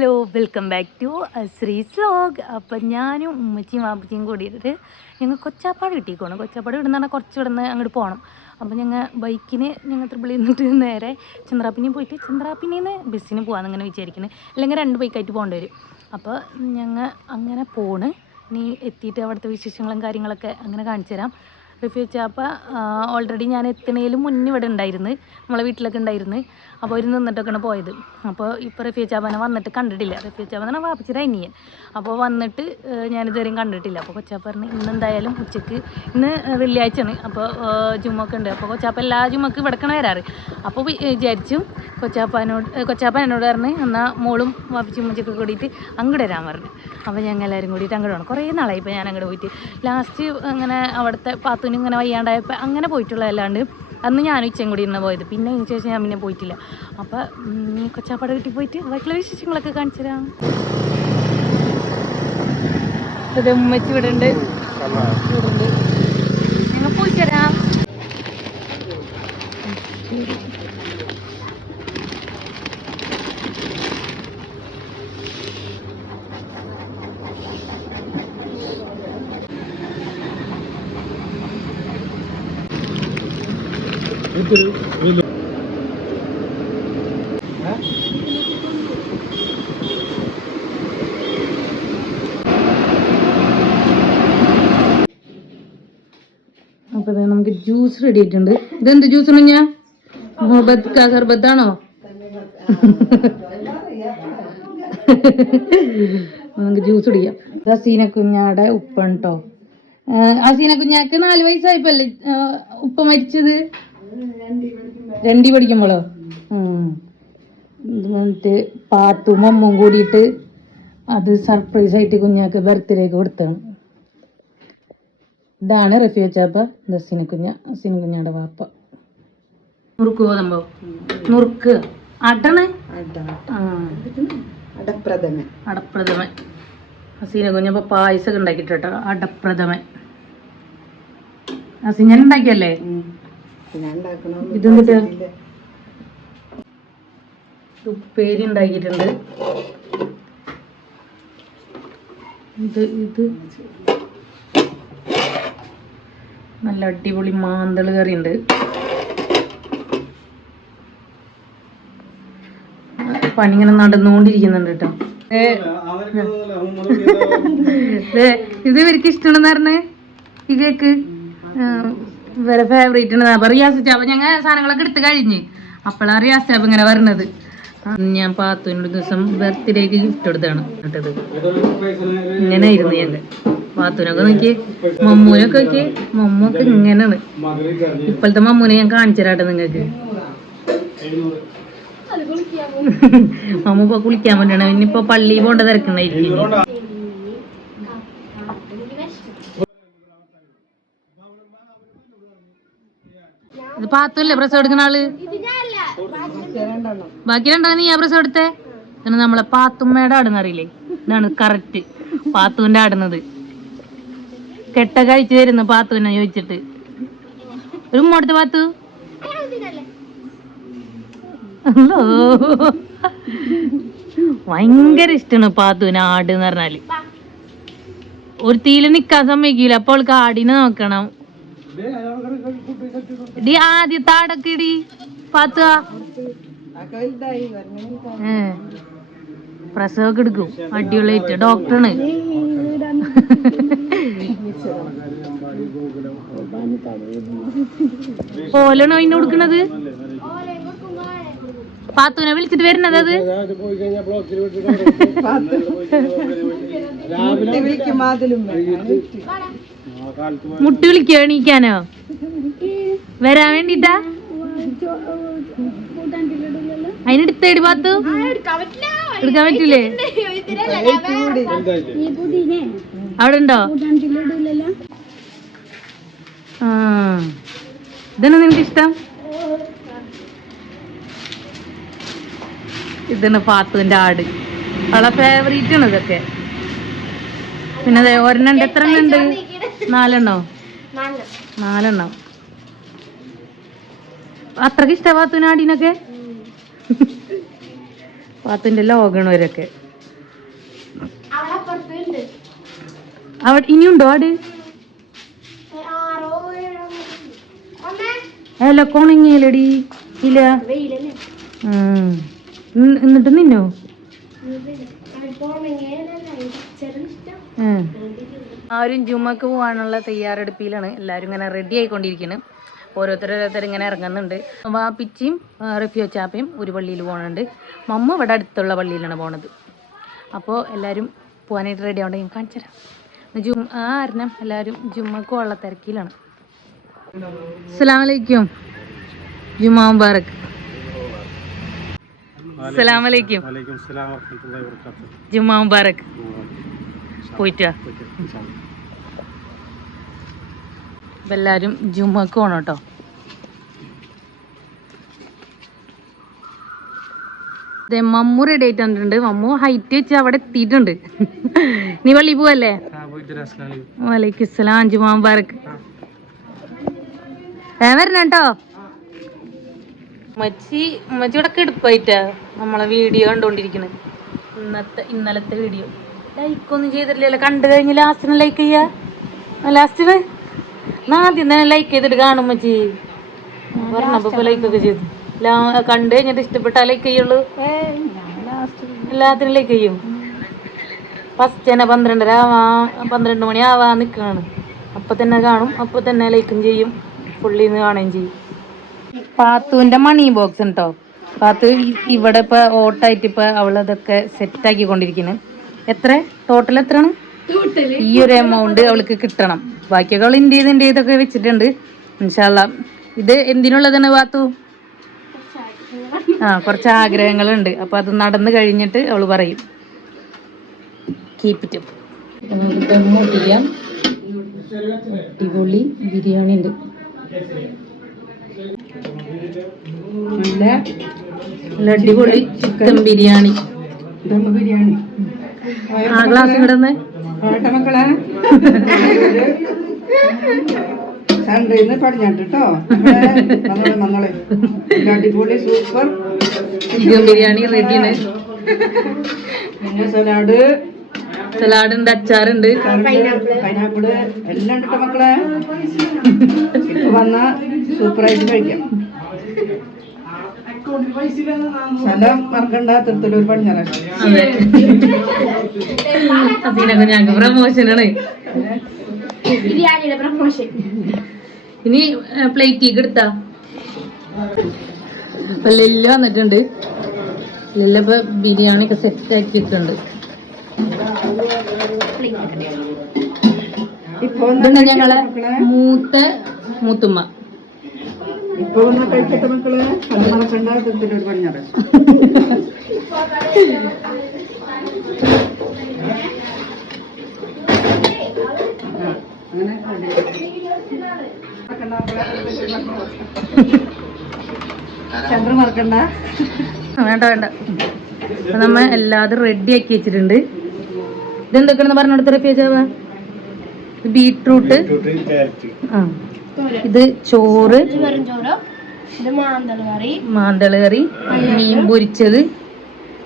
Hello welcome back to Sree's vlog. അപ്പം ഞാനും ഉമ്മച്ചിയും വാപ്പച്ചിയും കൂടിയിട്ട് ഞങ്ങൾ കൊച്ചാപ്പാട് കിട്ടിക്കോണം. കൊച്ചാപ്പാട് ഇവിടെ നിന്ന് കുറച്ച് ഇവിടെ നിന്ന് അങ്ങോട്ട് പോകണം. അപ്പം ഞങ്ങൾ ബൈക്കിന് ഞങ്ങൾ ത്രിപിളിൽ നിന്നിട്ട് നേരെ ചന്ദ്രാപ്പിനിയും പോയിട്ട് ചന്ദ്രാപ്പിനിയിൽ നിന്ന് ബസ്സിന് പോകാമെന്ന് ഇങ്ങനെ വിചാരിക്കുന്നത്. അല്ലെങ്കിൽ 2 ബൈക്കായിട്ട് പോകേണ്ടി വരും. അപ്പോൾ ഞങ്ങൾ അങ്ങനെ പോണ്. ഇനി എത്തിയിട്ട് അവിടുത്തെ വിശേഷങ്ങളും കാര്യങ്ങളൊക്കെ അങ്ങനെ കാണിച്ചു തരാം. റിഫ്യൂ ചാപ്പ ഓൾറെഡി ഞാൻ എത്തുന്നതിലും മുന്നേ ഇവിടെ ഉണ്ടായിരുന്നു, നമ്മളെ വീട്ടിലൊക്കെ ഉണ്ടായിരുന്നു. അപ്പോൾ അവർ നിന്നിട്ടൊക്കെയാണ് പോയത്. അപ്പോൾ ഇപ്പോൾ റിഫ്യൂ ചാപ്പനെ വന്നിട്ട് കണ്ടിട്ടില്ല. റിഫ്യൂ ചാപ്പ എന്ന് പറഞ്ഞാൽ വാപ്പച്ചിയുടെ അനിയൻ. അപ്പോൾ വന്നിട്ട് ഞാനിതുവരെയും കണ്ടിട്ടില്ല. അപ്പോൾ കൊച്ചാപ്പ പറഞ്ഞു ഇന്നെന്തായാലും ഉച്ചയ്ക്ക് ഇന്ന് വെള്ളിയാഴ്ചയാണ്, അപ്പോൾ ജുമ്മൊക്കെ ഉണ്ട്. അപ്പോൾ കൊച്ചാപ്പ എല്ലാ ജുമ്മക്ക് ഇവിടേക്കാണ് വരാറ്. അപ്പോൾ വിചാരിച്ചു കൊച്ചാപ്പ എന്നോട് പറഞ്ഞ് എന്നാൽ മോളും വാപ്പച്ചും ഉമ്മച്ചൊക്കെ കൂടിയിട്ട് അങ്ങോട്ട് വരാൻ പറഞ്ഞു. അപ്പോൾ ഞങ്ങൾ എല്ലാവരും കൂടിയിട്ട് അങ്ങോട്ട് പോകണം. കുറേ നാളായി ഇപ്പോൾ ഞാൻ അങ്ങോട്ട് പോയിട്ട്. ലാസ്റ്റ് അങ്ങനെ അവിടുത്തെ പാത്തുവിന് ഇങ്ങനെ വയ്യാണ്ടായപ്പോൾ അങ്ങനെ പോയിട്ടുള്ളതല്ലാണ്ട് അന്ന് ഞാനും ഉച്ചയും കൂടി ഇരുന്ന് പോയത്. പിന്നെ അതിന് ശേഷം ഞാൻ പിന്നെ പോയിട്ടില്ല. അപ്പോൾ കൊച്ചാപ്പാട് വീട്ടിൽ പോയിട്ട് ബാക്കിയുള്ള വിശേഷങ്ങളൊക്കെ കാണിച്ചു തരാം. അത് ഉമ്മച്ചി ഇവിടെ ഉണ്ട്, ഞങ്ങൾ പോയിട്ട് തരാം. അപ്പോൾ നമുക്ക് ജ്യൂസ് റെഡി ആയിട്ടുണ്ട്. ഇതെന്ത് ജ്യൂസാണ്? ഞാൻ മുഹബത്ത് കാ സർബത്താണോ? നമുക്ക് ജ്യൂസ് കുടിക്കാം. ഹസീന കുഞ്ഞാടെ ഉപ്പാണ് കേട്ടോ. ഹസീന കുഞ്ഞാക്ക് 4 വയസ്സായപ്പോല്ലേ ഉപ്പ മരിച്ചത്? 2 പഠിക്കുമ്പോഴോ? എന്നിട്ട് പാത്തും അമ്മും കൂടിയിട്ട് അത് സർപ്രൈസ് ആയിട്ട് കുഞ്ഞാക്ക് ബർത്ത്ഡേക്ക് കൊടുത്താണ്. ഇതാണ് റഫിയ ചാപ്പ, ഹസീന കുഞ്ഞാടെ വാപ്പ. നുറുക്ക് ഗോതമ്പോ നുറുക്ക് അടണ് അടപ്രഥമൻ. ഹസീന കുഞ്ഞപ്പ പായസമൊക്കെ ഉണ്ടാക്കിട്ടോ. അടപ്രഥമൻ ഹസീന ഉണ്ടാക്കിയല്ലേ? ഇതെന്തിട്ട് ഉപ്പേരി ഉണ്ടാക്കിയിട്ടുണ്ട്. ഇത് നല്ല അടിപൊളി മാന്തള് കറി ഉണ്ട്. പണി ഇങ്ങനെ നടന്നുകൊണ്ടിരിക്കുന്നുണ്ട് കേട്ടോ. ഇത് ഇവർക്ക് ഇഷ്ടമാണെന്ന് പറഞ്ഞ് ഈ കേക്ക് ഇവരെ ഫേവറേറ്റ് ആണ്. അപ്പൊ റിയാസ് ചാപ്പ ഞങ്ങൾ സാധനങ്ങളൊക്കെ എടുത്ത് കഴിഞ്ഞ് അപ്പോഴാണ് റിയാസ് ചാപ്പ ഇങ്ങനെ വരണത്. ഞാൻ പാത്തുവിനൊരു ദിവസം ബർത്ത്ഡേക്ക് ഗിഫ്റ്റ് കൊടുത്താണ് കേട്ടത്. ഇങ്ങനെയായിരുന്നു ഞങ്ങൾ പാത്തുവിനൊക്കെ നോക്കി, മമ്മൂനൊക്കെ നോക്കി. മമ്മൂക്കെ ഇങ്ങനെയാണ്. ഇപ്പോഴത്തെ മമ്മൂനെ ഞാൻ കാണിച്ചു തരാട്ടെ നിങ്ങൾക്ക്. മമ്മൂ ഇപ്പൊ കുളിക്കാൻ വേണ്ടിയാണ്. ഇനിയിപ്പോ പള്ളിയിൽ പോകേണ്ട തിരക്കുണ്ടായിരിക്കും. ഇത് പാത്തല്ലേ പ്രസവം എടുക്കുന്ന ആള്? ബാക്കി 2 നീ ആ പ്രസവം എടുത്തേ? ഇതാണ് നമ്മളെ പാത്തുമ്മയുടെ ആടുന്നറിയില്ലേ? ഇതാണ് കറക്റ്റ് പാത്തുവിന്റെ ആടുന്നത്. കെട്ട കഴിച്ചു വരുന്നു പാത്തുവിനെ ചോദിച്ചിട്ട്. ഒരു ഉമ്മടുത്ത് പാത്തു. ഭയങ്കര ഇഷ്ടമാണ് പാത്തുവിന് ആട് എന്ന് പറഞ്ഞാല്. ഒരു തീല് നിക്കാൻ സമ്മതിക്കൂല. അപ്പോൾ അവൾക്ക് ആടിനെ നോക്കണം. ഡി ആദ്യത്തെ ആടൊക്കെ ഇടി പാത്തുക പ്രസവൊക്കെ എടുക്കും. അടിപൊളിയായിട്ട് ഡോക്ടറാണ്. ഓലാണോ അതിന് കൊടുക്കണത്? പാത്തുവിനെ വിളിച്ചിട്ട് വരുന്നത് അത് മുട്ടി വിളിക്കോ എണീക്കാനോ വരാൻ വേണ്ടിട്ടാ? അതിനെടുത്തേടി പാത്തു. എടുക്കാൻ പറ്റൂലേ? അവിടെ ഉണ്ടോ? ഇതാണ് നിനക്ക് ഇഷ്ടം? ഇതാണ് പാത്തുവിന്റെ ആട്. അവളെ ഫേവറേറ്റ് ആണ് ഇതൊക്കെ. പിന്നെ അതെ ഒരെണ്ണുണ്ട്. എത്ര എണ്ണം ഉണ്ട്? 4 അത്രക്ക് ഇഷ്ട പാത്തുവിന് ആടിനൊക്കെ? പാത്തുവിന്റെ ലോകമാണ് ഇവരൊക്കെ. അവിടെ ഇനിയുണ്ടോ ആട്? അല്ല കൊണങ്ങിയല്ലടി ഇല്ല. എന്നിട്ട് നിന്നോ? ആരും ജുമ്മക്ക് പോകാനുള്ള തയ്യാറെടുപ്പിലാണ്. എല്ലാവരും ഇങ്ങനെ റെഡി ആയിക്കൊണ്ടിരിക്കുന്നത്. ഓരോരുത്തർ ഇങ്ങനെ ഇറങ്ങുന്നുണ്ട്. വാപ്പിച്ചിയും റഫിയോ ചാപ്പയും ഒരു പള്ളിയിൽ പോകുന്നുണ്ട്. മമ്മ ഇവിടെ അടുത്തുള്ള പള്ളിയിലാണ് പോണത്. അപ്പോൾ എല്ലാവരും പോകാനായിട്ട് റെഡി ആവണ്ട. ഞാൻ കാണിച്ചു തരാം. ആരണം എല്ലാവരും ജുമ്മക്ക് ഉള്ള തിരക്കിലാണ്. അസ്സലാമു അലൈക്കും. ജുമാ മുബാറക്. അസ്സലാമു അലൈക്കും. ജുമാ മുബാറക്. പോയിട്ടാ എല്ലാവരും ജുമ്മക്ക് പോകണം കേട്ടോ. മമ്മു റെഡി ആയിട്ട് വന്നിട്ടുണ്ട്. മമ്മു ഹൈറ്റ് വെച്ച് അവിടെ എത്തിയിട്ടുണ്ട്. നീ പള്ളി പോവല്ലേ? വലൈക്കും അസ്സലാം. ജുമാ മുബാറക്. വരണം കേട്ടോ. ഉമ്മച്ചിയുടെ കിടപ്പായിട്ടാ നമ്മളെ വീഡിയോ കണ്ടോണ്ടിരിക്കണത്. ഇന്നലത്തെ വീഡിയോ ലൈക്കൊന്നും ചെയ്തിട്ടില്ലല്ലോ. കണ്ടു കഴിഞ്ഞ് ലാസ്റ്റിന് ലൈക്ക് ചെയ്യാ. ലാസ്റ്റിന് ആദ്യം തന്നെ ലൈക്ക് ചെയ്തിട്ട് കാണും ഉമ്മച്ചി പറഞ്ഞപ്പോ ലൈക്കൊക്കെ ചെയ്തു. കണ്ടു കഴിഞ്ഞിട്ട് ഇഷ്ടപ്പെട്ടാ ലൈക്ക് ചെയ്യുള്ളൂ. എല്ലാത്തിനും ലൈക്ക് ചെയ്യും. ഫസ്റ്റ് തന്നെ 12 മണി ആവാ നിൽക്കണാണ്. അപ്പൊ തന്നെ കാണും, അപ്പൊ തന്നെ ലൈക്കും ചെയ്യും, ഫുള്ളിന്ന് കാണുകയും ചെയ്യും. പാത്തുവിന്റെ മണി ബോക്സ് ഉണ്ടോ. പാത്തു ഇവിടെ ഇപ്പൊ ഓട്ടായിട്ട് ഇപ്പൊ അവളതൊക്കെ സെറ്റ് ആക്കിക്കൊണ്ടിരിക്കുന്നു. എത്ര ടോട്ടൽ എത്രയാണ്? ഈ ഒരു എമൗണ്ട് അവൾക്ക് കിട്ടണം. ബാക്കിയൊക്കെ അവൾ ഇന്ത്യ ഇതൊക്കെ വെച്ചിട്ടുണ്ട്. ഇൻഷാ അല്ലാ. ഇത് എന്തിനുള്ളതാണ് പാത്തു? കുറച്ച് ആഗ്രഹങ്ങളുണ്ട്. അപ്പൊ അത് നടന്നു കഴിഞ്ഞിട്ട് അവള് പറയും. Keep it. നമുക്ക് ദമ്മ് ചെയ്യാം. അടിപൊളി ബിരിയാണി ഉണ്ട്. നല്ല അടിപൊളി ചിക്കൻ ബിരിയാണി. ആ ഗ്ലാസ് കിടന്ന് മക്കളെ സൺഡേന്ന് പടിഞ്ഞാട്ടോ മങ്ങളെ അടിപൊളി സൂപ്പർ ചിക്കൻ ബിരിയാണി റെഡിയാണ്. പിന്നെ സലാഡ് ഉണ്ട്, അച്ചാറുണ്ട്, പൈനാപ്പിള് എല്ലാം ഉണ്ട് മക്കളെ. ഇപ്പൊ വന്ന സൂപ്പറായിട്ട് കഴിക്കാം. സ്ഥലം മറക്കണ്ട, തൃത്തൂർ പടിഞ്ഞാറ്. അതിനൊക്കെ ഞങ്ങൾക്ക് പ്രമോഷനാണ്. ഇനി പ്ലേറ്റേക്ക് എടുത്താ ലില്ല വന്നിട്ടുണ്ട്. ലില്ല ഇപ്പൊ ബിരിയാണി ഒക്കെ സെറ്റ് ആക്കി വെച്ചിട്ടുണ്ട്. ഇപ്പൊ ഞങ്ങളെ മൂത്തുമ്മ ഇപ്പൊ ഒന്ന് കഴിക്കട്ടെ മക്കളെ. സ്ഥലം മറക്കണ്ട, തൃത്തൂർ പടിഞ്ഞാറ്. ചന്ദ്ര മറക്കണ്ട. വേണ്ട വേണ്ട. അപ്പൊ നമ്മ എല്ലാതും റെഡി ആക്കി വെച്ചിട്ടുണ്ട്. ഇതെന്തൊക്കെയാണെന്ന് പറഞ്ഞെടുത്ത് റെപ്പിയാ? ബീട്രൂട്ട്, ഇത് ചോറ്, മാന്തള് കറി, മീൻ പൊരിച്ചത്,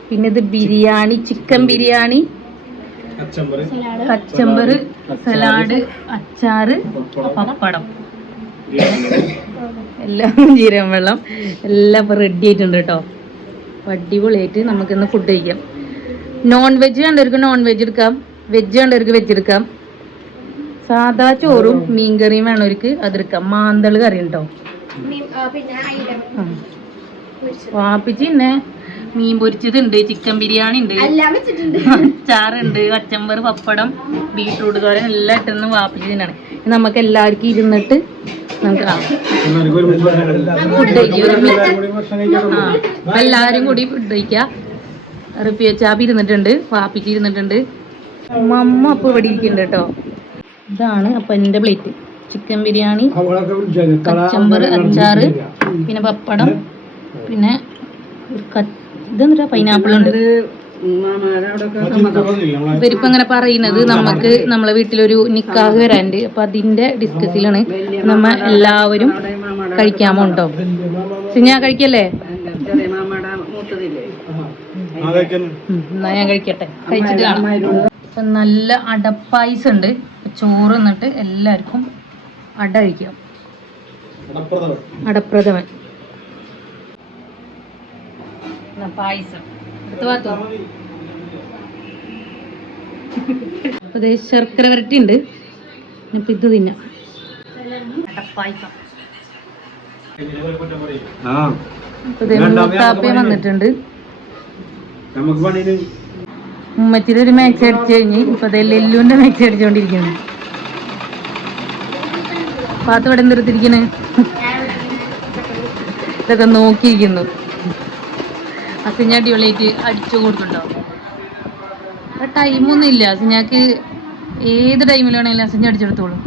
പിന്നെ ഇത് ബിരിയാണി, ചിക്കൻ ബിരിയാണി, കച്ചമ്പറ്, സലാഡ്, അച്ചാറ്, പപ്പടം, എല്ലാം ജീരകം വെള്ളം എല്ലാം ഇപ്പൊ റെഡി ആയിട്ടുണ്ട് കേട്ടോ. അടിപൊളിയായിട്ട് നമുക്കിന്ന് ഫുഡ് കഴിക്കാം. നോൺ വെജ് വേണ്ടവർക്ക് നോൺ വെജ് എടുക്കാം, വെജ് വേണ്ടവർക്ക് വെജ് എടുക്കാം. സാധാ ചോറും മീൻകറിയും വേണവർക്ക് അതെടുക്കാം. മാന്തള് കറി ഉണ്ടോ. വാപ്പിച്ച് പിന്നെ മീൻ പൊരിച്ചതുണ്ട്, ചിക്കൻ ബിരിയാണി ഉണ്ട്, അച്ചാറുണ്ട്, കച്ചമ്പറ്, പപ്പടം, ബീട്രൂട്ട് തോരൻ എല്ലാം ഇട്ടെന്ന് വാപ്പിച്ച് തിന്നാണ്. നമുക്ക് എല്ലാവർക്കും ഇരുന്നിട്ട് നമുക്ക് ഫുഡ് കഴിക്കും. എല്ലാവരും കൂടി ഫുഡ് കഴിക്കാം. റിപ്പിയ ചാപ്പി ഇരുന്നിട്ടുണ്ട്, വാപ്പിച്ച് ഇരുന്നിട്ടുണ്ട്, മമ്മ അപ്പൊ ഇവിടെ ഇരിക്കുന്നുണ്ട് കേട്ടോ. ഇതാണ് അപ്പൊ എൻ്റെ പ്ലേറ്റ്. ചിക്കൻ ബിരിയാണി, കച്ചമ്പറ്, അച്ചാറ്, പിന്നെ പപ്പടം, പിന്നെ ഇതെന്താ പൈനാപ്പിൾ ഉണ്ട്. ഇവരിപ്പോ അങ്ങനെ പറയുന്നത് നമുക്ക് നമ്മളെ വീട്ടിലൊരു നിക്കാഹ് വരാനുണ്ട്. അപ്പൊ അതിന്റെ ഡിസ്കസിലാണ്. നമ്മ എല്ലാവരും കഴിക്കാമോ ഉണ്ടോ? ഞാൻ കഴിക്കല്ലേ? എന്നാ ഞാൻ കഴിക്കട്ടെ, കഴിച്ചിട്ട് കാണാം. അപ്പം നല്ല അടപ്പായസം ഉണ്ട്. ചോറ് എന്നിട്ട് എല്ലാവർക്കും അട കഴിക്കാം. അടപ്രഥമൻ പായസം അപ്പൊ ശർക്കര വരട്ടി ഉണ്ട്. ഇപ്പൊ ഇത് തിന്നാം. അടപ്പായസം മൂത്താപ്പയും വന്നിട്ടുണ്ട്. ഉമ്മച്ചിയുടെ ഒരു മാക്സ് അടിച്ചു കഴിഞ്ഞ് ഇപ്പൊ ലെല്ലുവിന്റെ മാക്സ് അടിച്ചോണ്ടിരിക്കുന്നു. പാത്ത് ഇവിടെ എന്തെടുത്തിരിക്കണ് ഇതൊക്കെ നോക്കിയിരിക്കുന്നു. അസിഞ്ഞ അടിപൊളിയായിട്ട് അടിച്ചു കൊടുക്കുന്നുണ്ടോ? ടൈമൊന്നും ഇല്ല. അസിഞ്ഞാക്ക് ഏത് ടൈമിലാണെങ്കിലും അസിഞ്ഞ അടിച്ചെടുത്തോളും.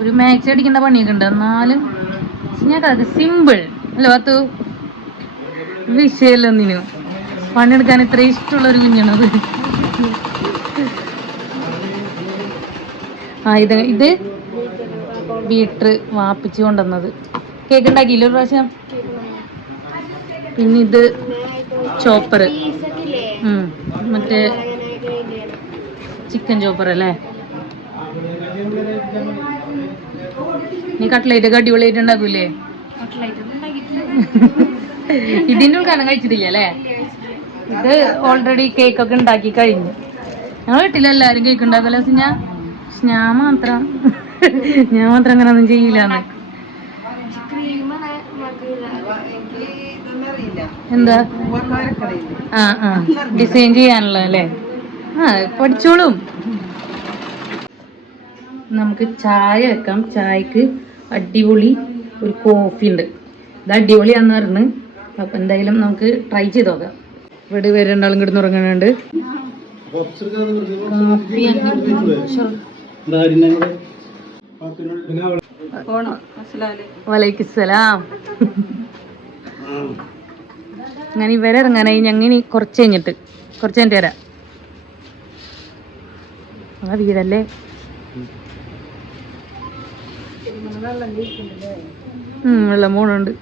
ഒരു മാക്സ് അടിക്കേണ്ട പണിയൊക്കെ ഉണ്ട്. എന്നാലും അസിഞ്ഞാക്ക് സിമ്പിൾ അല്ല പാത്തു, വിഷയമല്ല ഒന്നിനും. പണിയെടുക്കാൻ ഇത്ര ഇഷ്ടമുള്ളൊരു കുഞ്ഞാണത്. ഇത് ബീറ്റർ വാപ്പിച്ച് കൊണ്ടുവന്നത്. കേക്ക് ഉണ്ടാക്കിയില്ല ഒരു പ്രാവശ്യം. പിന്നെ ഇത് ചോപ്പർ, മറ്റേ ചിക്കൻ ചോപ്പർ അല്ലേ. നീ കട്ട്ലേറ്റ് ഒക്കെ അടിപൊളിയായിട്ട് ഉണ്ടാക്കൂലേ? ഇതിൻ്റെ ഉൾക്കാലം കഴിച്ചിട്ടില്ല അല്ലേ? ഇത് ഓൾറെഡി കേക്കൊക്കെ ഉണ്ടാക്കി കഴിഞ്ഞു. ഞങ്ങൾ വീട്ടിലെല്ലാവരും കേക്ക് ഉണ്ടാക്കല്ലോ. ഞാൻ മാത്രം അങ്ങനെ ഒന്നും ചെയ്യില്ലാന്ന്. എന്താ ഡിസൈൻ ചെയ്യാനുള്ള അല്ലേ? പഠിച്ചോളും. നമുക്ക് ചായ വെക്കാം. ചായക്ക് അടിപൊളി ഒരു കോഫി ഉണ്ട്. ഇത് അടിപൊളിയാന്ന് പറഞ്ഞു. അപ്പൊ എന്തായാലും നമുക്ക് ട്രൈ ചെയ്ത് നോക്കാം. ഇവിടെ രണ്ടാളും കിടന്ന് ഉറങ്ങുന്നുണ്ട്. വലൈക്കുസ്സലാം. ഞാൻ ഇവരെ ഇറങ്ങാനായി. ഞങ്ങനെ കുറച്ച് കഴിഞ്ഞിട്ട് വരാം. ആ വീടല്ലേ. വെള്ളം പോണുണ്ട്.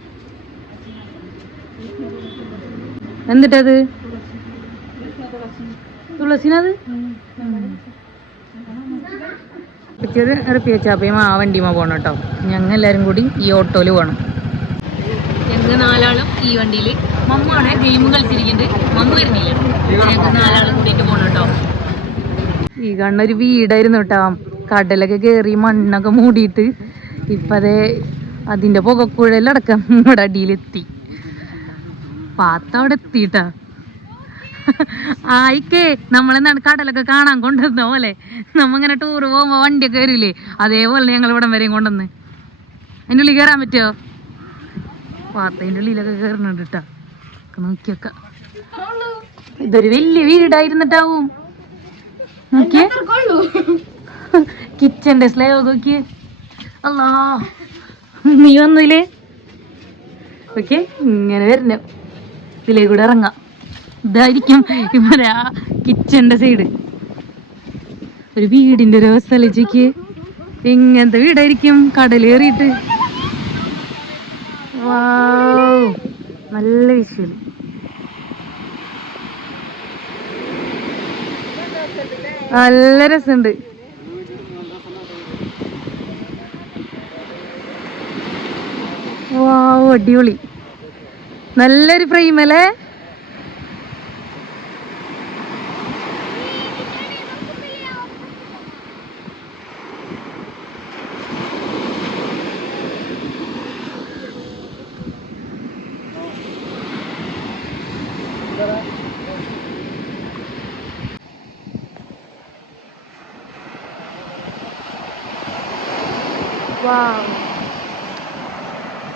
എന്നിട്ടത് തുളസിനത് ഉച്ചത് ഇറപ്പി വെച്ചാപ്പയും ആ വണ്ടിയുമ്പോൾ പോകണം കേട്ടോ. ഞങ്ങൾ എല്ലാവരും കൂടി ഈ ഓട്ടോയിൽ പോകണം. ഞങ്ങൾ 4 ആളും ഈ വണ്ടിയിൽ. മമ്മാണ് ഗെയിം കളിച്ചിരിക്കുന്നുണ്ട്. മമ്മ വരുന്നില്ല. ഞങ്ങൾക്ക് 4 ആളും കൂടിയിട്ട് പോകണം കേട്ടോ. ഈ കാണുന്നൊരു വീടായിരുന്നു കേട്ടോ. കടലൊക്കെ കയറി മണ്ണൊക്കെ മൂടിയിട്ട് ഇപ്പം അതേ അതിൻ്റെ പുകക്കുഴലടക്കം ഇവിടെ അടിയിലെത്തി. പാത്ത അവിടെ എത്തിട്ടാ. ആയിക്കേ നമ്മളെന്താണ് കടലൊക്കെ കാണാൻ കൊണ്ടുവന്ന പോലെ നമ്മങ്ങനെ ടൂറ് പോകുമ്പോ വണ്ടിയൊക്കെ വരില്ലേ, അതേപോലെ ഞങ്ങൾ ഇവിടം വരെയും കൊണ്ടുവന്ന്. അതിൻ്റെ ഉള്ളിൽ കയറാൻ പറ്റുമോ? പാത്തതിൻ്റെ ഉള്ളിലൊക്കെ കയറുന്നുണ്ട് കേട്ടാ. നോക്കിയൊക്കെ ഇതൊരു വലിയ വീടായിരുന്നിട്ടാവും. നോക്കിയേ കിച്ചന്റെ സ്ലേവ് നോക്കിയേ. അല്ലാ നീ വന്നില്ലേ? ഓക്കെ ഇങ്ങനെ വരണ ഇതിലേ കൂടെ ഇറങ്ങാം. ഇതായിരിക്കും ഇവിടെ ആ കിച്ചന്റെ സൈഡ്. ഒരു വീടിന്റെ ഒരു സ്ഥലത്തേക്ക് എങ്ങനത്തെ വീടായിരിക്കും കടലേറിയിട്ട്. വാവ് നല്ല വിഷ്വൽ. നല്ല രസമുണ്ട്. വാവ് അടിപൊളി. നല്ലൊരു ഫ്രെയിം അല്ലേ?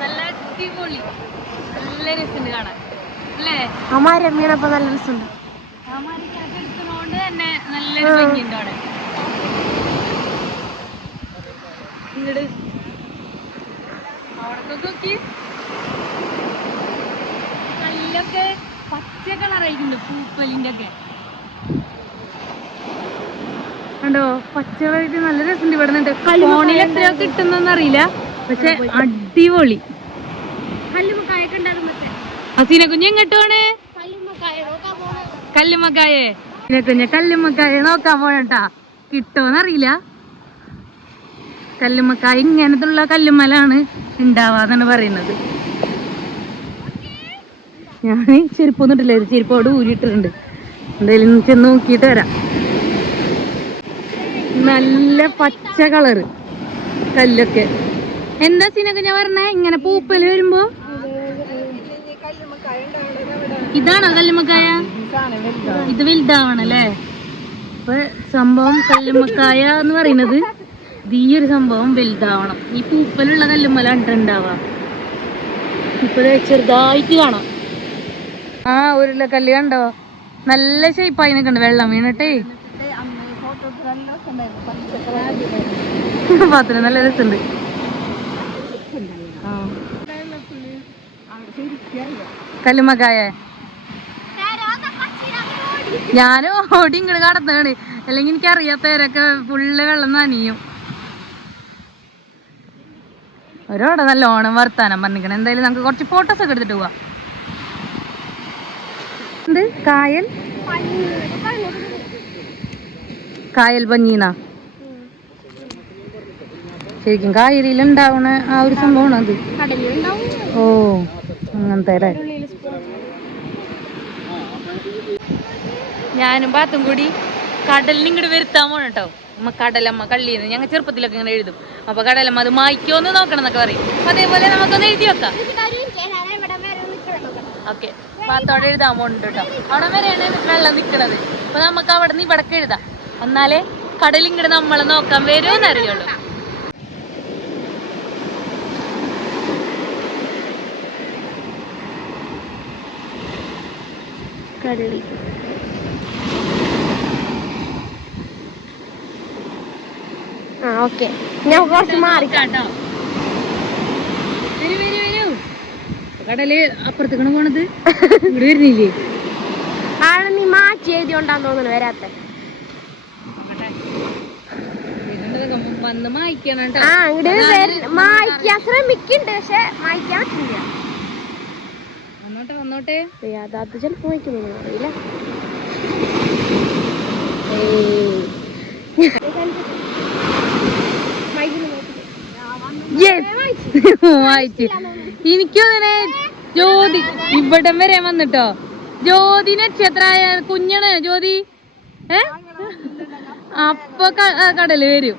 നല്ല അടിപൊളി. നല്ല രസമുണ്ട് കാണാൻ അല്ലേ? അമ്മാരമ്മീനപ്പം നല്ല രസമുണ്ട്. എടുക്കുന്നോണ്ട് തന്നെ നല്ലൊരു ഭംഗിയുണ്ട് അവിടെ. ഇങ്ങോട്ട് അവിടൊക്കെ നോക്കി കല്ലൊക്കെ പച്ച കളറായിട്ടുണ്ട്. പൂപ്പലിന്റെ ഒക്കെ കണ്ടോ, പച്ച കളറായിട്ട് നല്ല രസമുണ്ട്. ഇവിടെ നിന്നിട്ട് ഫോണിൽ എത്രയോ കിട്ടുന്നൊന്നും അറിയില്ല, പക്ഷെ അടിപൊളി. ഹസീന കുഞ്ഞ് എങ്ങോട്ടാണ്? കല്ലുമ്മക്കായേ പിന്നെ കുഞ്ഞ കല്ലുമ്മക്കായ നോക്കാൻ പോണട്ടാ, കിട്ടോന്നറിയില്ല. കല്ലുമ്മക്കായ ഇങ്ങനത്തുള്ള കല്ലുമ്മലാണ് ഉണ്ടാവാന്നാണ് പറയുന്നത്. ഞാൻ ചെരുപ്പൊന്നും ഇട്ടില്ല, ചെരുപ്പോട് ഊരിയിട്ടിട്ടുണ്ട്. എന്തായാലും ചെന്ന് നോക്കിയിട്ട് വരാം. നല്ല പച്ച കളറ് കല്ലൊക്കെ. എന്താ സീനൊക്കെ ഞാൻ പറഞ്ഞേ, ഇങ്ങനെ പൂപ്പല് വരുമ്പോ ഇതാണോ കല്ലുമ്മക്കായ? ഇത് വലുതാവണല്ലേ? അപ്പൊ സംഭവം കല്ലുമ്മക്കായ എന്ന് പറയുന്നത് ഈ ഒരു സംഭവം വലുതാവണം. ഈ പൂപ്പലുള്ള കല്ലുമ്മലാണ് ഉണ്ടാവുക. ഇപ്പഴേ ചെറുതായിട്ട് കാണാം. ആ ഉരുളക്കല്ല് കണ്ടോ, നല്ല ഷേപ്പായി നിൽക്കണ്ട്, വെള്ളം വീണിട്ടേ. പാത്രം നല്ല രസമുണ്ട്. കല്ലുമ്മക്കായ ഞാനും ഓടി ഇങ്ങോട്ട് കടന്നാണ്, അല്ലെങ്കിൽ എനിക്കറിയാത്തവരൊക്കെ ഫുള്ള് വെള്ളം നനിയും. ഒരോടെ നല്ല ഓണം വർത്താനം പറഞ്ഞിരിക്കണം. എന്തായാലും നമുക്ക് കുറച്ച് ഫോട്ടോസ് ഒക്കെ എടുത്തിട്ട് പോവാം. എന്ത് കായൽ കായൽ പഞ്ഞീന്നാ? ശരിക്കും കായലിൽ ഉണ്ടാവണ ആ ഒരു സംഭവമാണ് അത്. ഓ അങ്ങനത്തെ അല്ലേ? ഞാനും ബാത്തും കൂടി കടലിന് ഇങ്ങോട്ട് വരുത്താൻ പോണം കേട്ടോ. അമ്മ കടലമ്മ കള്ളിന്ന് ഞങ്ങൾ ചെറുപ്പത്തിലൊക്കെ ഇങ്ങനെ എഴുതും. അപ്പൊ കടലമ്മ അത് മായ്ക്കോന്ന് നോക്കണം എന്നൊക്കെ പറയും. അതേപോലെ നമുക്കൊന്ന് എഴുതി വെക്കാം. ഓക്കെ, ബാത്തോടെ എഴുതാൻ പോണുണ്ട് കേട്ടോ. അവിടെ വരെയാണ് വെള്ളം നിൽക്കണത്. അപ്പൊ നമുക്ക് അവിടെ നിന്ന് ഇവിടക്ക് എഴുതാം. എന്നാലേ കടലിങ്ങോട്ട് നമ്മളെ നോക്കാൻ വരുമെന്ന് അറിയുള്ളൂ. കടലി ഓക്കെ, ഞാൻ കുറച്ച് മാറിക്കാട്ടോ. കടല് അപ്പുറത്തേക്കാണ് പോണത്, ഇവിടെ വരുന്നില്ലേ? ആണ് നീ മാറ്റി എഴുതിയോണ്ടാന്ന് തോന്നുന്നു വരാത്ത. വന്ന് മായ്ക്കണം. ആ അങ്ങോട്ട് മായ്ക്കാൻ ശ്രമിക്കുന്നുണ്ട്, പക്ഷെ മായ്ക്കാൻ പറ്റില്ല. വന്നോട്ടെ വന്നോട്ടെ. അത് ചിലപ്പോ മായ്ക്കുന്നു അറിയില്ല. വായിച്ചു എനിക്കും അതിനെ ജ്യോതി ഇവിടം വരെ വന്നിട്ടോ. ജ്യോതി നക്ഷത്രായ കുഞ്ഞാണ് ജ്യോതി. അപ്പൊ കടല് വരും.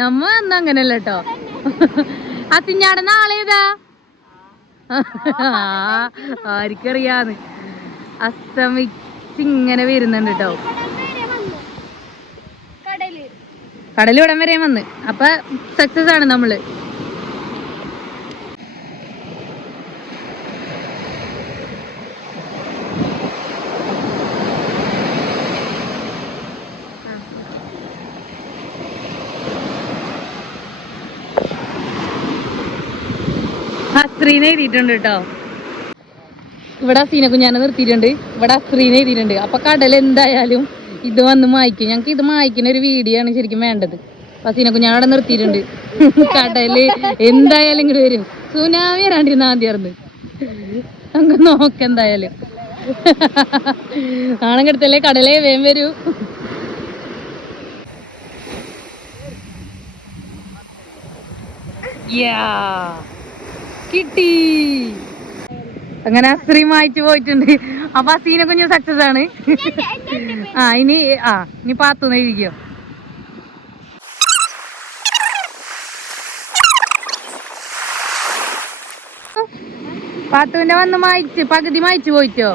നമ്മ അന്ന് അങ്ങനല്ല കേട്ടോ. അത്തിഞ്ഞാടെ നാളെ ഏതാ ആർക്കറിയാന്ന്. അസ്തമിച്ചിങ്ങനെ വരുന്നുണ്ട് കേട്ടോ. കടല് ഇവിടം വരെ വന്ന്, അപ്പൊ സക്സസ് ആണ് നമ്മള്. അസ്ത്രീനെ എഴുതിയിട്ടുണ്ട് കേട്ടോ. ഇവിടെ അസീനെ കുഞ്ഞാനെ നിർത്തിയിട്ടുണ്ട്, ഇവിടെ അസ്ത്രീനെ എഴുതിയിട്ടുണ്ട്. അപ്പൊ കടൽ എന്തായാലും ഇത് വന്ന് മായ്ക്കും. ഞങ്ങക്ക് ഇത് മായ്ക്കുന്ന ഒരു വീഡിയോ ആണ് ശരിക്കും വേണ്ടത്. അസീനെ കുഞ്ഞാനവിടെ നിർത്തിയിട്ടുണ്ട്. കടല് എന്തായാലും ഇങ്ങോട്ട് വരും. സുനാമി വരാണ്ടിരുന്ന ആദ്യമായിരുന്നു. നമുക്ക് നോക്കെന്തായാലും. നാണം കെടുത്തല്ലേ, കടലേ വേം വരൂ. കിട്ടി. അങ്ങനെ അസ്ത്രീ മായിച്ചു പോയിട്ടുണ്ട്. അപ്പൊ അസീനെ കുഞ്ഞ് സക്സസ് ആണ്. ഇനി പാത്തുന്ന് എഴുതിക്കോ. പാത്തുവിന്റെ വന്ന് മായിച്ച് പകുതി മായിച്ചു പോയിട്ടോ.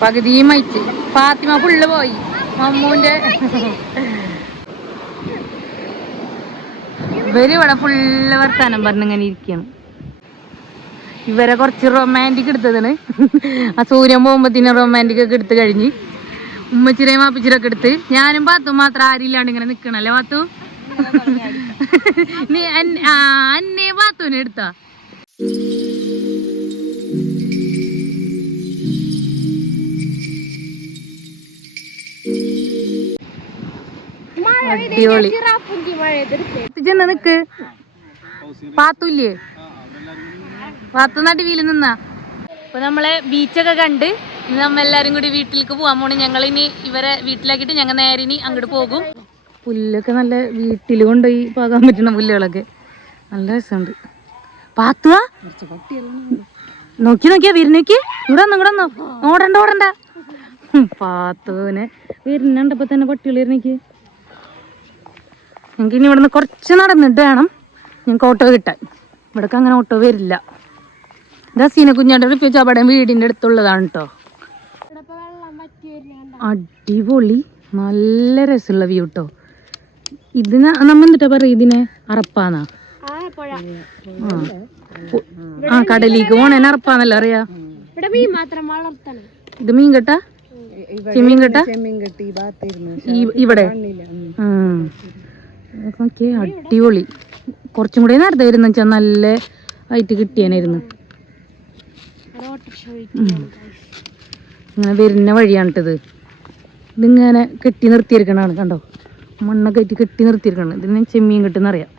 പകുതിയും മയിച്ച്. ഫാത്തിമ ഫുള്ള് പോയി. മമ്മൂന്റെ ഇവര് ഇവിടെ ഫുള്ള് വർത്താനം പറഞ്ഞിങ്ങനെ ഇരിക്കണം. ഇവരെ കുറച്ച് റൊമാൻറ്റിക് എടുത്തതാണ്. ആ സൂര്യൻ പോകുമ്പത്തിന് റൊമാൻറ്റിക് ഒക്കെ എടുത്ത് കഴിഞ്ഞ് ഉമ്മച്ചിരയും മാപ്പിച്ചിരൊക്കെ എടുത്ത് ഞാനും പാത്തും മാത്രം ആരില്ലാണ്ട് ഇങ്ങനെ നിക്കണല്ലേ. പാത്തു നീ അന്നെ പാത്തുവിനെ എടുത്താ. അടിപൊളി. ചെന്ന നിക്ക് പാത്തൂല്ലേ, പാത്തു നടുവിൽ നിന്നാ. അപ്പൊ നമ്മളെ ബീച്ചൊക്കെ കണ്ട് നമ്മ എല്ലാരും കൂടി വീട്ടിലേക്ക് പോവാൻ പോണ്. ഞങ്ങൾ ഇനി ഇവരെ വീട്ടിലാക്കിട്ട് ഞങ്ങൾ നേരെ ഇനി അങ്ങോട്ട് പോകും. പുല്ലൊക്കെ നല്ല വീട്ടിൽ കൊണ്ടുപോയി പോകാൻ പറ്റുന്ന പുല്ലുകളൊക്കെ നല്ല രസമുണ്ട്. പാത്തുവാ നോക്കി നോക്കിയാ വരുന്നോക്കി, ഇവിടെ വന്നോ ഓടണ്ട. പാത്തുവിനെ വരുന്നുണ്ടപ്പോ തന്നെ പട്ടികൾ വരുന്നേക്ക്. ഞങ്ങൾക്ക് ഇനി ഇവിടുന്ന് കുറച്ച് നടന്നിട്ട് വേണം ഞങ്ങൾക്ക് ഓട്ടോ കിട്ടാൻ. ഇവിടേക്ക് അങ്ങനെ ഓട്ടോ വരില്ല. ഇതാ സീന കുഞ്ഞാൻ്റെ റിപ്പീച്ച് അവിടെ വീടിൻ്റെ അടുത്തുള്ളതാണ് കേട്ടോ. അടിപൊളി, നല്ല രസമുള്ള വ്യൂ കേട്ടോ. ഇതിന് നമ്മ എന്നിട്ടാ പറയാ, ഇതിനെ അറപ്പാന്നാ? ആ കടലിലേക്ക് പോണേനെ അറപ്പാന്നല്ല അറിയാ. ഇത് മീൻ കെട്ടാ, ചെമ്മീൻ കെട്ടാ ഇവിടെ. നോക്കിയേ അടിപൊളി. കുറച്ചും കൂടെ നേരത്തെ വരുന്ന വെച്ചാൽ നല്ല ആയിട്ട് കിട്ടിയാനായിരുന്നു. ഇങ്ങനെ വരുന്ന വഴിയാണിട്ടത്. ഇതിങ്ങനെ കെട്ടി നിർത്തിയിരിക്കണാണ് കണ്ടോ, മണ്ണൊക്കെ ആയിട്ട് കെട്ടി നിർത്തിയിരിക്കണം. ഇതിന് ചെമ്മീൻ കിട്ടുന്നറിയാം.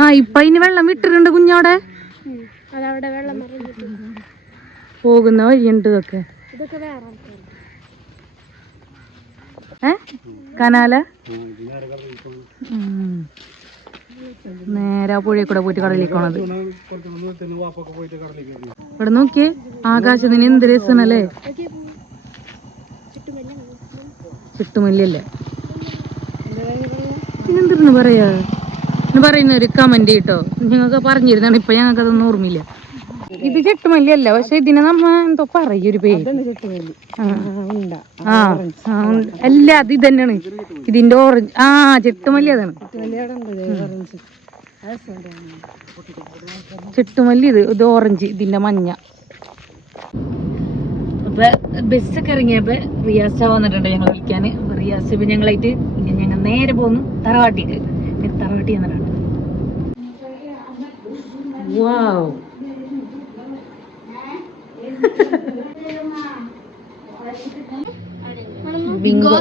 ആ ഇപ്പൊ അതിന് വെള്ളം വിട്ടിട്ടുണ്ട് കുഞ്ഞോടെ. പോകുന്ന വഴിയുണ്ട് ഇതൊക്കെ. കനാല നേരെ പുഴയിൽ കൂടെ പോയിട്ട് കടലിലേക്ക് പോണത്. ഇവിടെ നോക്കിയേ ആകാശത്തിന് എന്ത് രസനല്ലേ. ചുട്ടുമല്ലിയല്ലേ പിന്നെന്തിരുന്ന് പറയാ പറയുന്ന ഒരു കമന്റ് കേട്ടോ. ഞങ്ങൾക്ക് പറഞ്ഞിരുന്നാണ്, ഇപ്പൊ ഞങ്ങൾക്ക് അതൊന്നും ഓർമ്മയില്ല. ഇത് ചെട്ടുമല്ലിയല്ല, പക്ഷെ ഇതിനെ നമ്മ എന്തോ പറയൊരു പേര്. അല്ല അത് ഇതന്നെയാണ്, ഇതിന്റെ ഓറഞ്ച്. ആ ചെട്ടുമല്ലി അതാണ് ചെട്ടുമല്ലി. ഇത് ഓറഞ്ച്, ഇതിന്റെ മഞ്ഞ. അപ്പൊ ബസ്സൊക്കെ ഇറങ്ങിയപ്പോ റിയാസ വന്നിട്ടുണ്ട് ഞങ്ങൾ വിളിക്കാന്. റിയാസ ഇപ്പൊ ഞങ്ങളായിട്ട് ഞങ്ങൾ നേരെ പോന്നു തറവാട്ടിക്ക്. തറവാട്ടി വന്നിട്ടുണ്ട്. വാവ്, ബിങ്കോ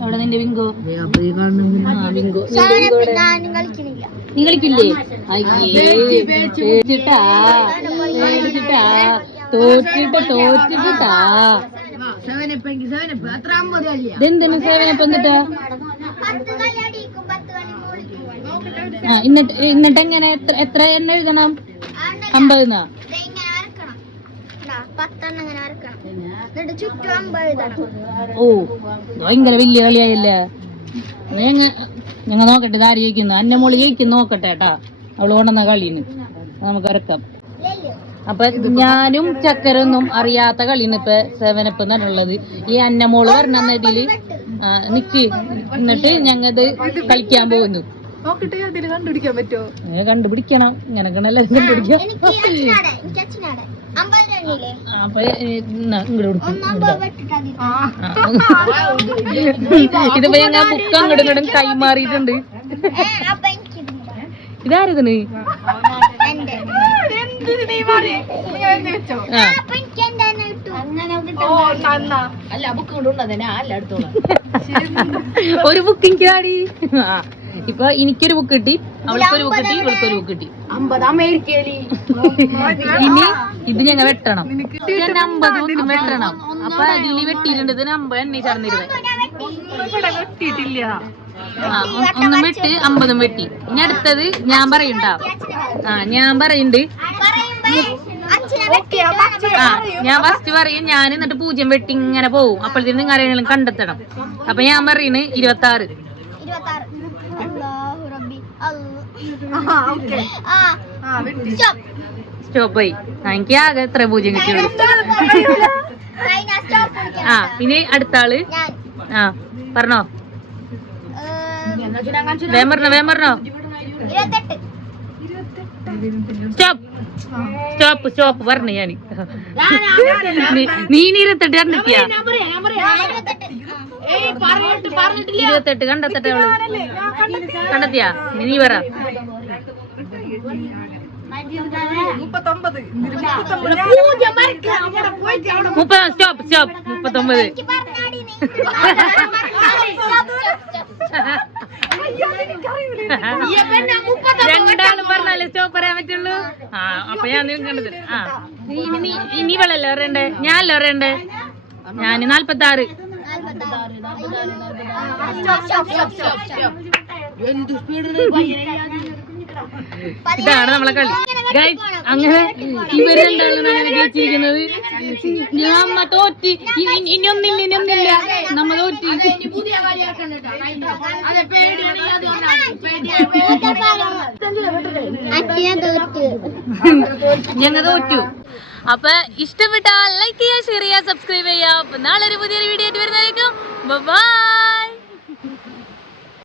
അവിടെ നിന്റെ ബിങ്കോ. നീ കളിക്കില്ലേ? തോറ്റിട്ടാ ഇതെന്തിനു സേവനപ്പ് എന്നിട്ടാ? എന്നിട്ട് എങ്ങനെ എത്ര എണ്ണ എഴുതണം? 50. ഓ ഭയങ്കര വലിയ കളിയായില്ലേ. ഞങ്ങൾ നോക്കട്ടെ ഇതാര് ജയിക്കുന്നു. അന്നെ മോള് ജയിക്കുന്നു നോക്കട്ടെ കേട്ടാ. അവള് കൊണ്ടുവന്ന കളിന്ന് നമുക്ക് ഇറക്കാം. അപ്പൊ ഞാനും ചക്കരൊന്നും അറിയാത്ത കളിന്ന് ഇപ്പൊ സെവനപ്പ് എന്നുള്ളത്. ഈ അന്നമോള് പറഞ്ഞതില് നിക്ക് എന്നിട്ട് ഞങ്ങത് കളിക്കാൻ പോകുന്നു. കണ്ടുപിടിക്കാൻ പറ്റുമോ? കണ്ടുപിടിക്കണം. ഇങ്ങനെയൊക്കെയാണല്ലോ കണ്ടുപിടിക്കാം. അപ്പൊ ഇങ്ങോട്ട് കൊടുക്കും. ഇതിപ്പോ ഞങ്ങൾ ബുക്ക് അങ്ങോട്ടും ഇങ്ങോട്ടും കൈമാറിയിട്ടുണ്ട്. ഇതാരതിന്? ഒരു ബുക്ക് എനിക്ക് ആടി. ഇപ്പൊ എനിക്കൊരു ബുക്ക് കിട്ടി, അവൾക്കൊരു ബുക്ക് കിട്ടി, ഇവൾക്കൊരു ബുക്ക് കിട്ടി. ഇനി ഇത് ഞങ്ങൾ വെട്ടണം. 50 വെട്ടണം. അപ്പൊ അതില് വെട്ടിയിട്ടുണ്ട്. ഇതിന് 50 എണ്ണി ചേർന്നിരുന്നത്. ഒന്നും വെട്ടി 50 വെട്ടി. ഇനി അടുത്തത് ഞാൻ പറയണ്ടാ. ഞാൻ പറയുന്നുണ്ട്. ഞാൻ ഫസ്റ്റ് പറയും. ഞാൻ എന്നിട്ട് 0 വെട്ടി ഇങ്ങനെ പോവും. അപ്പോഴത്തേനും നിങ്ങൾ ആരെങ്കിലും കണ്ടെത്തണം. അപ്പൊ ഞാൻ പറയുന്നത് 26. സ്റ്റോപ്പായി. എനിക്ക് ആകെ എത്ര 0 കിട്ടിയുള്ളൂ. ഇനി അടുത്ത ആള്. പറഞ്ഞോ, വേം പറഞ്ഞോ. സ്റ്റോപ്പ് പറഞ്ഞു ഞാന്. നീ 28 കണ്ടെത്തിയാ? 28 കണ്ടെത്തട്ടെ അവള്. കണ്ടെത്തിയാ? നീ പറ. സ്റ്റോപ്പ് 39. രണ്ടാളും പറഞ്ഞാലേ സ്റ്റോപ്പ് പറയാൻ പറ്റുള്ളൂ. ആ അപ്പൊ ഞാൻ കണ്ടത്. ആ ഇനി വെള്ളല്ലേ പറയണ്ടേ? ഞാനല്ലേ പറയണ്ടേ? ഞാന് 46. ഇതാണ് നമ്മളെ കളി ഗൈസ്. അങ്ങനെ ഇവര് രണ്ടാളാണ് അങ്ങനെ ജയിച്ചിരിക്കുന്നത്. നമ്മ തോറ്റി. ഇനിയൊന്നില്ല നമ്മ തോറ്റി. ഞങ്ങൾ തോറ്റു. അപ്പൊ ഇഷ്ടപ്പെട്ടാൽ ലൈക്ക് ചെയ്യുക, ഷെയർ ചെയ്യുക, സബ്സ്ക്രൈബ് ചെയ്യുക. അപ്പൊ നാളെ ഒരു പുതിയൊരു വീഡിയോ ആയിട്ട് വരുന്നതായിരിക്കും. ബൈ.